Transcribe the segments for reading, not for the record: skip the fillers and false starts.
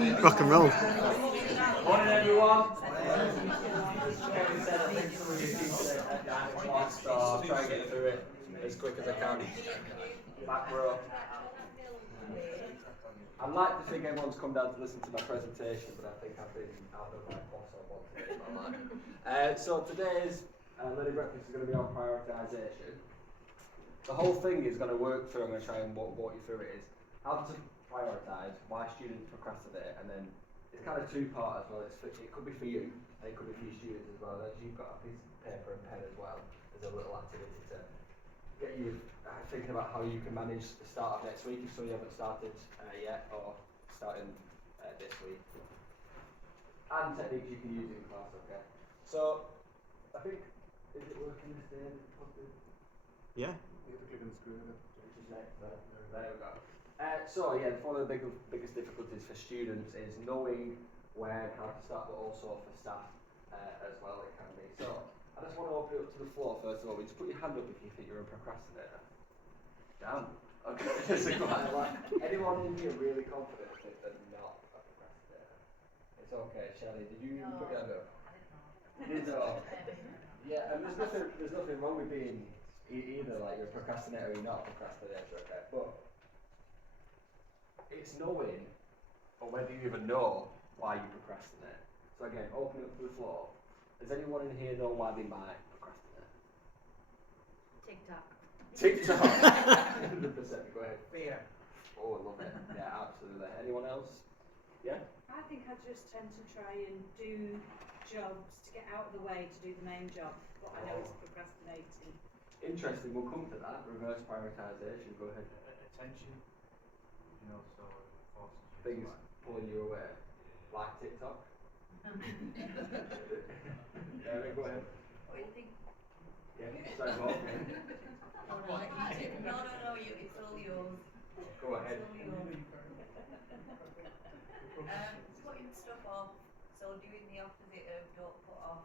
Rock and roll. Morning everyone. Kevin said I think some of you people at 9 o'clock, so I'll try and get through it as quick as I can. Back row. I'd like to think everyone's come down to listen to my presentation, but I think I've been outdone by boss or what today in my life. So today's learning breakfast is going to be on prioritisation. The whole thing is going to work through, I'm going to try and walk you through it, is how to prioritise, why students procrastinate, and then it's kind of two-part as well. It could be for you, and it could be for your students as well. As you've got a piece of paper and pen as well, there's a little activity to get you thinking about how you can manage the start of next week if so you haven't started yet, or starting this week. And techniques you can use in class, okay? So, I think, is it working this day? Yeah. Click on the screen. There we go. So yeah, one of the biggest difficulties for students is knowing where and how to start, but also for staff as well it can be. So I just want to open it up to the floor first of all. Just put your hand up if you think you're a procrastinator. Down. Okay. So quite a lot. Anyone in here really confident that they're not a procrastinator? It's okay, Shelley. Did you put your hand up? I didn't know. Yeah, and there's nothing wrong with being either like you're a procrastinator or you're not a procrastinator, okay? But it's knowing, or whether you even know why you procrastinate. So again, open up to the floor. Does anyone in here know why they might procrastinate? TikTok. TikTok. 100%. Go ahead. Fear. Oh, I love it. Yeah, absolutely. Anyone else? Yeah. I think I just tend to try and do jobs to get out of the way to do the main job, but I know it's procrastinating. Interesting. We'll come to that. Reverse prioritisation. Go ahead. Attention. You know, so forces you Things to like, pulling you away, like TikTok. Yeah, go ahead. What do you think? Yeah. Sorry, Bob. No, it's all yours. Go ahead. It's all yours. Putting stuff off, so doing the opposite of don't put off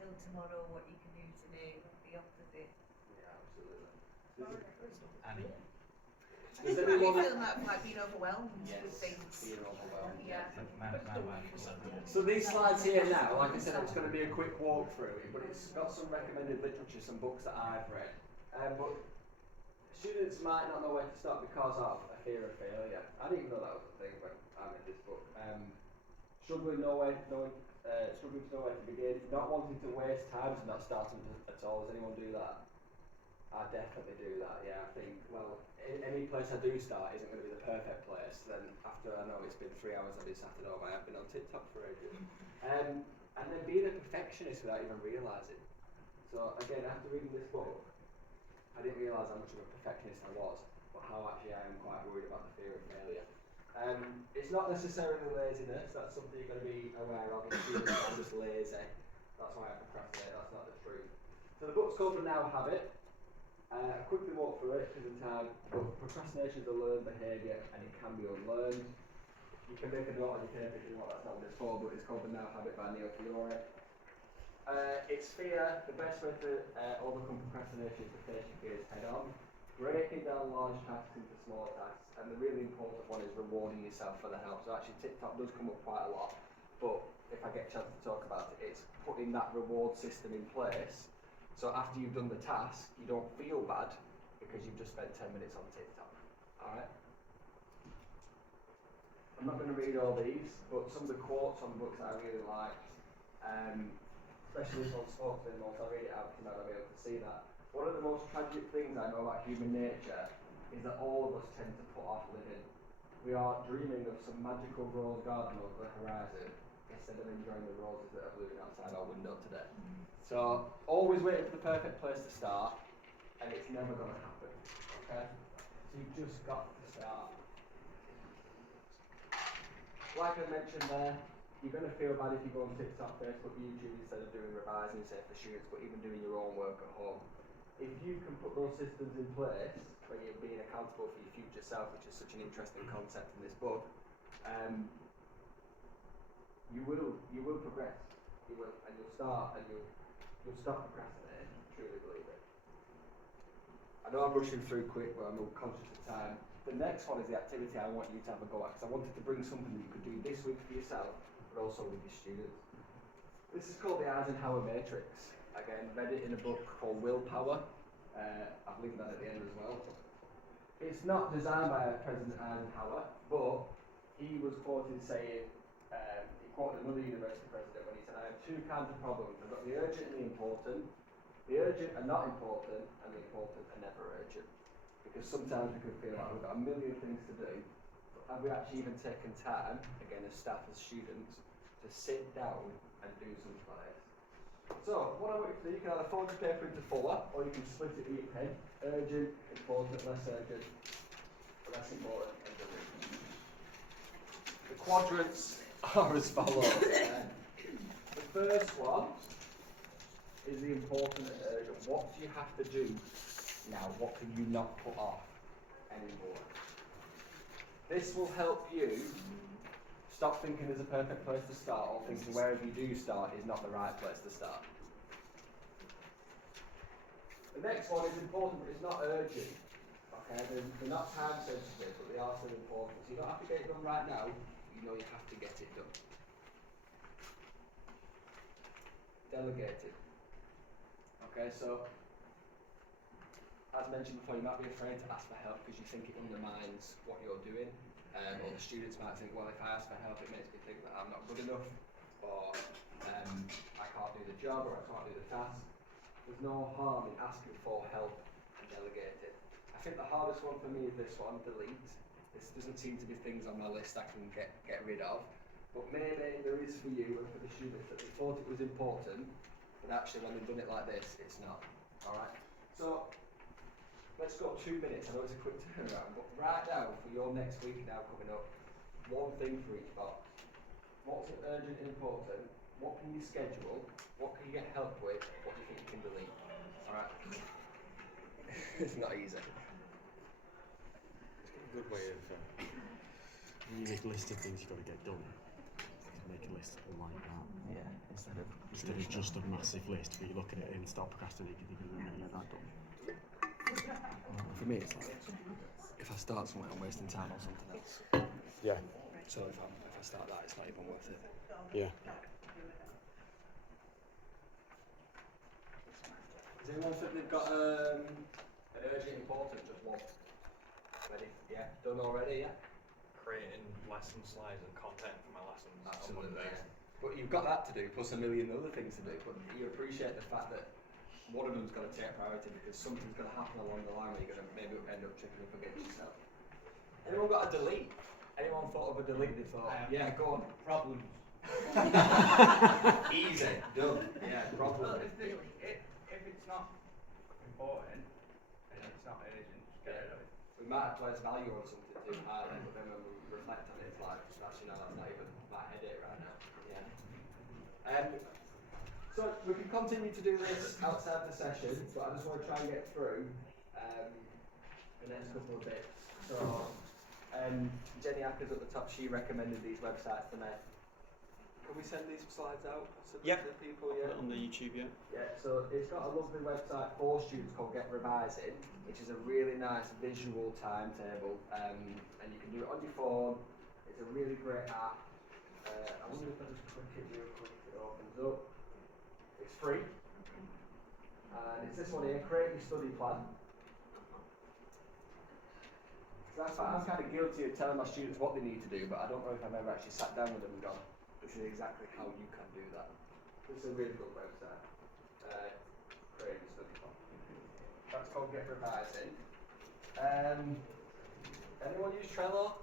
till tomorrow what you can do today, the opposite. Yeah, absolutely. Annie. Does You anyone? feel like being overwhelmed with things. Being overwhelmed. Yeah. My wife was So these slides here now, like I said, it's going to be a quick walkthrough, but it's got some recommended literature, some books that I've read. But students might not know where to start because of a fear of failure. I didn't even know that was a thing when I read this book. Struggling to know where to begin, not wanting to waste time, so not starting at all. Does anyone do that? I definitely do that, yeah. I think, well, any place I do start isn't going to be the perfect place. Then after I know it's been 3 hours I've been sat at home, I have been on TikTok for ages. And then being a perfectionist without even realising. So again, after reading this book, I didn't realise how much of a perfectionist I was, but how actually I am quite worried about the fear of failure. It's not necessarily laziness, that's something you're going to be aware of. If you're just lazy, that's why I procrastinate, that's not the truth. So the book's called The Now Habit. I quickly walk through it because of time, but procrastination is a learned behaviour and it can be unlearned. You can make a note on your paper if you want, that's not what it's for, but it's called The Now Habit by Neil Fiore. It's fear. The best way to overcome procrastination is to face your fears head on, breaking down large tasks into smaller tasks, and the really important one is rewarding yourself for the help. So actually TikTok does come up quite a lot, but if I get a chance to talk about it, it's putting that reward system in place. So after you've done the task, you don't feel bad because you've just spent 10 minutes on TikTok. Alright? I'm not going to read all these, but some of the quotes on books that I really liked, especially this one spoke to me most, I'll read it out because I'll be able to see that. One of the most tragic things I know about human nature is that all of us tend to put off living. We are dreaming of some magical rose garden over the horizon instead of enjoying the roses that are blooming outside our window today. So, always waiting for the perfect place to start, and it's never going to happen, okay? So you've just got to start. Like I mentioned there, you're going to feel bad if you go on TikTok, Facebook, YouTube instead of doing revising, say for students, but even doing your own work at home. If you can put those systems in place, where you're being accountable for your future self, which is such an interesting concept in this book, you will progress. You will, and you'll start, and you'll stop procrastinating. Truly believe it. I know I'm rushing through quick, but I'm conscious of time. The next one is the activity I want you to have a go at, because I wanted to bring something that you could do this week for yourself, but also with your students. This is called the Eisenhower Matrix. Again, read it in a book called Willpower. I've linked that at the end as well. It's not designed by President Eisenhower, but he was quoted saying, he quoted another university president when he said, I have two kinds of problems. I've got the urgent and the important. The urgent are not important, and the important are never urgent. Because sometimes we can feel like we've got a million things to do, but have we actually even taken time, again as staff, as students, to sit down and do something like this? So, what I want you to do, you can either fold your paper into four, or you can split it with your pen. Urgent, important, less urgent, less important, and urgent. The quadrants are as follows. The first one is the important and urgent. What do you have to do now? What can you not put off anymore? This will help you stop thinking there's a perfect place to start, or thinking wherever you do start is not the right place to start. The next one is important, but it's not urgent. Okay, they're not time sensitive, but they are still important. So you don't have to get it done right now, you know you have to get it done. Delegated. Okay, so as mentioned before, you might be afraid to ask for help because you think it undermines what you're doing. Or the students might think, well, if I ask for help, it makes me think that I'm not good enough, or I can't do the job, or I can't do the task. There's no harm in asking for help and delegating. I think the hardest one for me is this one, delete. This doesn't seem to be things on my list I can get rid of, but maybe there is for you and for the students that they thought it was important, but actually when they've done it like this, it's not. Alright? So, let's go 2 minutes. I know it's a quick turnaround, but write down for your next week now coming up, one thing for each box. What's urgent and important? What can you schedule? What can you get help with? What do you think you can delete? Alright? It's not easy. It's a good way of when you make a list of things you've got to get done. Make a list like that. Yeah, instead of just a massive list, but you look at it and start procrastinating, you think you're going to get that done. For me, it's like if I start somewhere, I'm wasting time on something else. Yeah. So if I start that, it's not even worth it. Yeah. Does anyone think they've got an urgent important? Just one. Ready? Yeah. Done already? Yeah. Creating lesson slides and content for my lessons. Absolutely. Yeah. But you've got that to do, plus a million other things to do. But you appreciate the fact that one of them's got to take priority because something's going to happen along the line where you're going to maybe end up tripping up against yourself. Anyone got a delete? Anyone thought of a delete they thought? Yeah, go on. Problems. Easy. Done. Yeah, problem. If it's not important and it's not urgent, just get rid of it. We might have placed value on something too highly, but then when we reflect on it, it's like, actually, no, that's not even my headache right now. Yeah. So we can continue to do this outside the session, but I just want to try and get through the next couple of bits. So Jenny Acker's at the top, she recommended these websites to me. Can we send these slides out to people? Yeah. On the YouTube, yeah. Yeah, so it's got a lovely website for students called Get Revising, which is a really nice visual timetable, and you can do it on your phone. It's a really great app. I wonder if I just click it real quick, it opens up. It's free, and it's this one here, create your study plan. So that's why I'm kind of guilty of telling my students what they need to do, but I don't know if I've ever actually sat down with them and gone, this is exactly how you can do that. It's a really good website, create your study plan. That's called Get Revising. Anyone use Trello?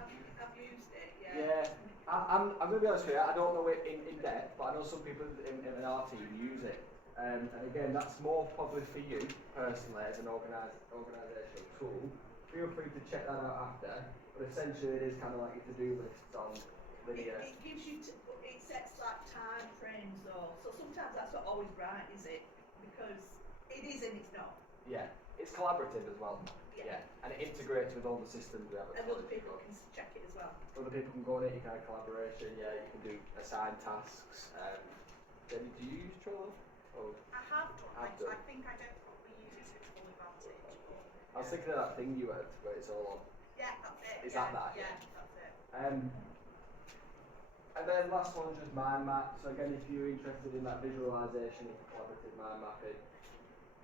I've used it, Yeah. I'm going to be honest with you, I don't know it in depth, but I know some people in our team use it. And again, that's more probably for you personally as an organisational tool. Feel free to check that out after, but essentially it is kind of like your to-do lists on linear. It gives you, it sets like time frames though, so sometimes that's not always right, is it? Because it is and it's not. Yeah, it's collaborative as well. Yeah. And it integrates with all the systems we have at And other college. people can check it as well. Other people can go on it, you can have collaboration, yeah, you can do assigned tasks. Jenny, do you use Trello? Oh, I have done. Have done. I think I don't probably use it to its full advantage. I was thinking of that thing you had where it's all on. Yeah, that's it. Is yeah, that? Yeah, that's it. And then last one's just mind map. So again, if you're interested in that visualization of collaborative mind mapping,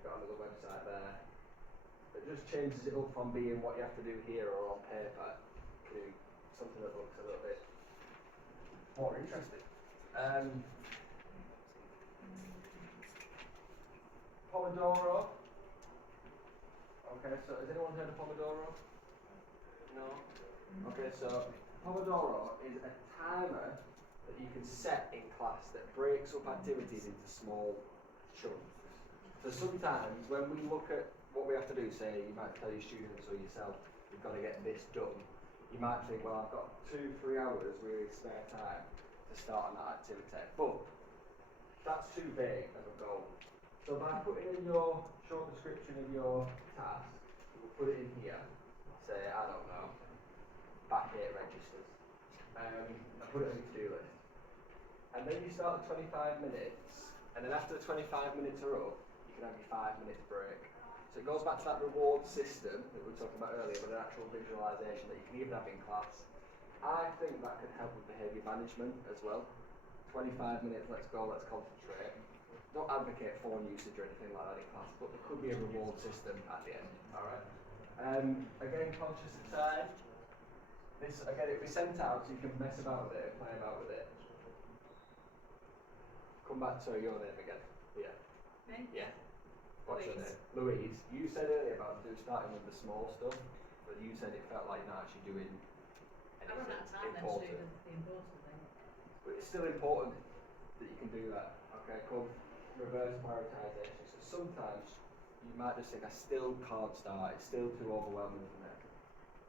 got another website there. It just changes it up from being what you have to do here or on paper to something that looks a little bit more interesting. Pomodoro. Okay, so has anyone heard of Pomodoro? No? Okay, so Pomodoro is a timer that you can set in class that breaks up activities into small chunks. So sometimes when we look at what we have to do, say you might tell your students or yourself, you've got to get this done, you might think, well, I've got 2-3 hours really spare time to start on that activity. But that's too vague of a goal. So by putting in your short description of your task, we'll put it in here, say, I don't know, backache registers, and put it on your to-do list. And then you start at 25 minutes, and then after the 25 minutes are up, you can have your 5 minutes break. So it goes back to that reward system that we were talking about earlier with an actual visualisation that you can even have in class. I think that could help with behaviour management as well. 25 minutes, let's go, let's concentrate. Don't advocate phone usage or anything like that in class, but there could be a reward system at the end, alright? Again, conscious of time. This, again, it'll be sent out so you can mess about with it and play about with it. Come back to your name again. Yeah. Me? Yeah. What's your Louise. name? Louise. You said earlier about starting with the small stuff, but you said it felt like you're not actually doing I run out of time then to important. do the important thing. But it's still important that you can do that. Okay, called reverse prioritisation. So sometimes you might just think, I still can't start, it's still too overwhelming for me.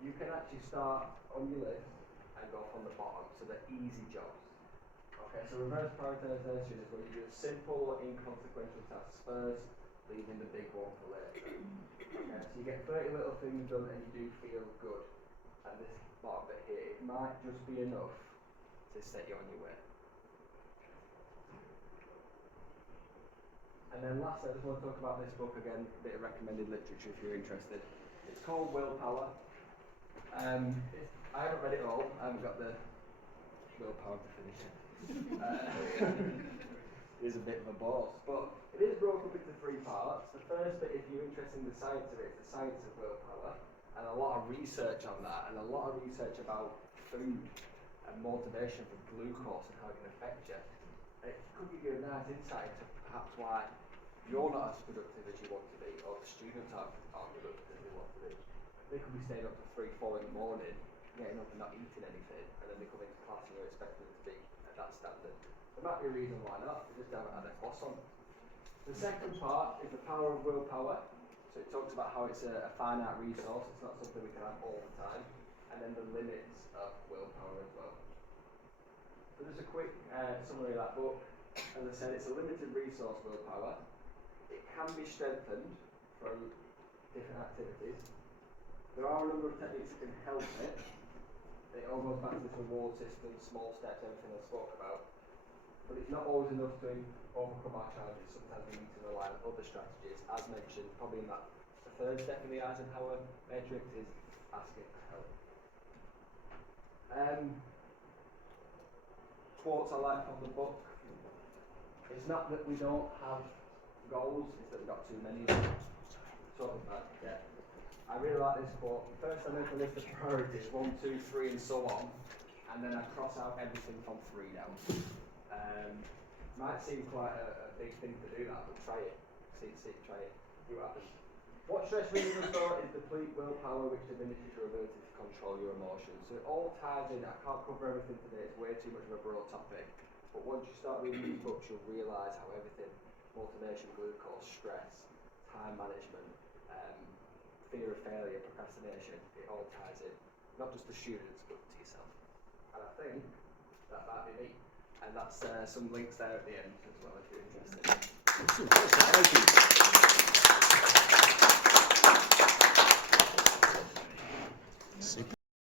You can actually start on your list and go from the bottom, so they're easy jobs. Okay, so reverse prioritisation is where you do simple or inconsequential tasks first, leaving the big one for later. Okay, so you get 30 little things done and you do feel good. And this bottom bit here, it might just be enough to set you on your way. And then lastly, I just want to talk about this book again, a bit of recommended literature if you're interested. It's called Willpower. I haven't read it all, I haven't got the willpower to finish it. It is a bit of a boss, but it is broken up into 3 parts. The first bit, if you're interested in the science of it, is the science of willpower, and a lot of research on that, and a lot of research about food and motivation for glucose and how it can affect you. It could give you a nice insight into perhaps why you're not as productive as you want to be, or the students aren't productive as they want to be. They could be staying up to 3-4 in the morning, getting up and not eating anything, and then they come into class and you're expecting them to be at that standard. There might be a reason why not, they just haven't had their boss on. The second part is the power of willpower. So it talks about how it's a finite resource, it's not something we can have all the time, and then the limits of willpower as well. So just a quick summary of that book. As I said, it's a limited resource, willpower. It can be strengthened through different activities. There are a number of techniques that can help it. It all goes back to this reward system, small steps, everything I spoke about. But it's not always enough to overcome our challenges. Sometimes we need to rely on other strategies. As mentioned, probably in that the third step in the Eisenhower matrix is asking for help. Quotes I like from the book. It's not that we don't have goals, it's that we've got too many of them. Sort of that, yeah. I really like this quote. First I make a list of priorities, 1, 2, 3 and so on, and then I cross out everything from 3 down. Might seem quite a big thing to do that, but try it. Try it, see what happens. What stress really does though is deplete willpower, which diminishes your ability to control your emotions. So it all ties in. I can't cover everything today, it's way too much of a broad topic. But once you start reading these books, you'll realise how everything, motivation, glucose, stress, time management, fear of failure, procrastination, it all ties in. Not just to students, but to yourself. And I think that might be me. And that's some links there at the end as well if you're interested. Thank you.